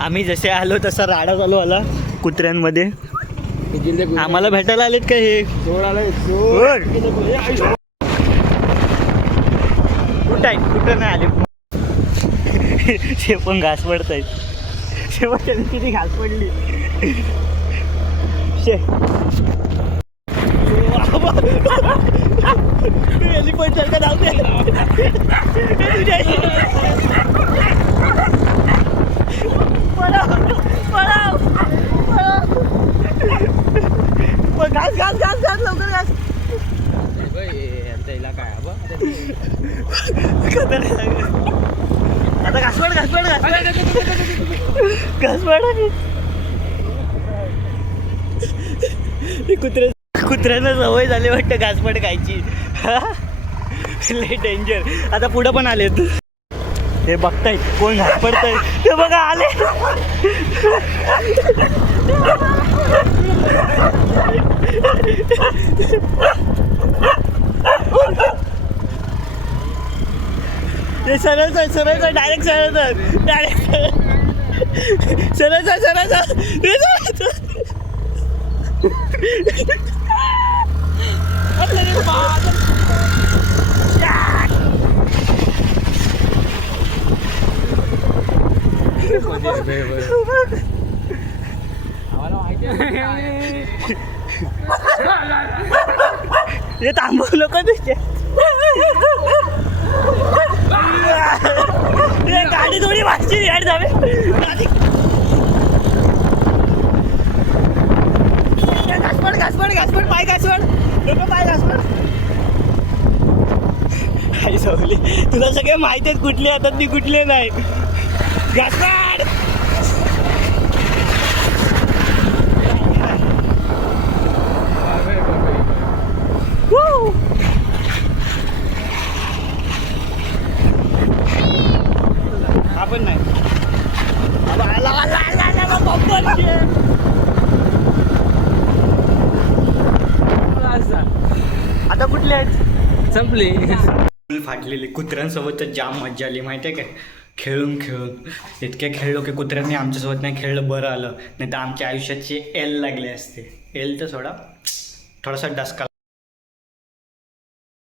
आम्ही जसे आलो तसा राडा चालू आला कुत्र्यांमध्ये. आम्हाला भेटायला आलेत का हे? कुठं आहे? कुठं नाही आले. ते पण घास पडत आहेत. शेवटच्या किती घास पडली. एलिफंट सारखं धावते. घास घास घास घास लवकर घास. आता घासपड घासपड घासपड घासपड. कुत्र्यांना सवय झाली वाटतं घासपड खायची. लय डेंजर. आता पुढं पण आलेत. हे बघतायत कोण घास पडतंय. ते बघा आले. ते सरळ सरळ डायरेक्ट सरळ डायरेक्ट सरळ सरळ हे थांबव लोक तुझे. गाडी थोडी वाचची ॲड जावे. घासपड घासपड घासपड पाय घासपड लोक पाय घासपड. आई सवली तुला सगळे माहिती आहेत कुठले येतात ती कुठले नाही. घासपड आपण नाही. आता कुठले आहेत? संपली. फुल फाटलेली. कुत्र्यांसोबत तर जाम मजा आली माहिती आहे काय. खेळून इतके खेळलो की कुत्र्यांनी आमच्यासोबत नाही खेळलं बरं आलं. नाही तर आमच्या आयुष्याचे एल लागले असते. एल तर थोडासा डसका.